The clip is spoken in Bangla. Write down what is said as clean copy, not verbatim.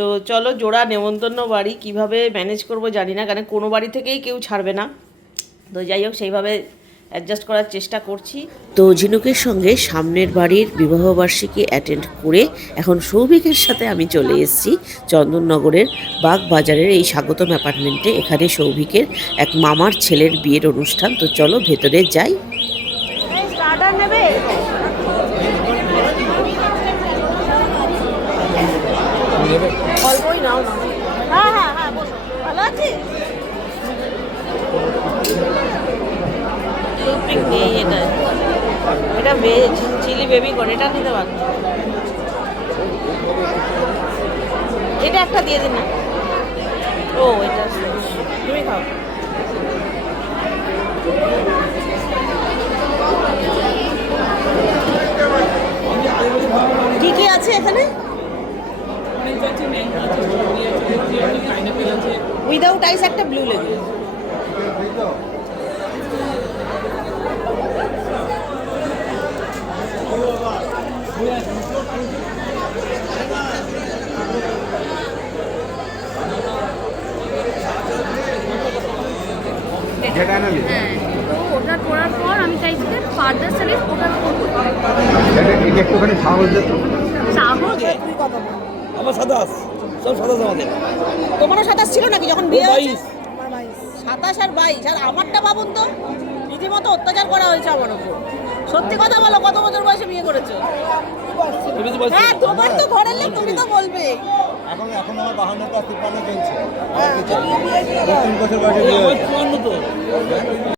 তো চলো, জোড়া নেমন্তন্ন বাড়ি কিভাবে ম্যানেজ করব জানি না, কারণ কোনো বাড়ি থেকেই কেউ ছাড়বে না। তো যাই হোক, সেইভাবে অ্যাডজাস্ট করার চেষ্টা করছি। তো ঝিনুকের সঙ্গে সামনের বাড়ির বিবাহবার্ষিকী অ্যাটেন্ড করে এখন সৌভিকের সাথে আমি চলে এসেছি চন্দননগরের বাগবাজারের এই স্বাগতম অ্যাপার্টমেন্টে। এখানে সৌভিকের এক মামার ছেলের বিয়ের অনুষ্ঠান। তো চলো ভেতরে যাই। স্টার্টার নেবে? অল্পই নাও না। হ্যাঁ হ্যাঁ হ্যাঁ, বসো। ভালো আছিস? টপিক নেই এটা, এটা ভেজ চিলি বেবি কর্ন, এটা নিতে পারো। এটা একটা দিয়ে দিন না। ও এটা তুমি খাও। কি কি আছে এখানে? উইদাউট আইস একটা ব্লু লেগে। ওটা করার পর আমি চাইছি যে ফার্দার সার্ভিস ওটার উপর করতে। এটা একটুখানি সাহস দিত। সাহস তুই কথা বল। আমার সাতাশ, সব সাতাশ আমাদের। তোমারও 27 ছিল নাকি যখন বিয়ে হয়েছে? 22। 27 আর 22। আর আমারটা ভাবুন তো, রীতিমতো অত্যাচার করা হয়েছে আমার উপর। সত্যি কথা বলো, কত বছর বয়সে বিয়ে করেছো? তুমি তো বলছো। হ্যাঁ, তোমার তো ঘরের লোক, তুমি তো বলবে। এখন আমার 52টা 53 চলছে। হ্যাঁ, 3 বছর বয়সে বিয়ে হয়েছে। আমার 54 তো।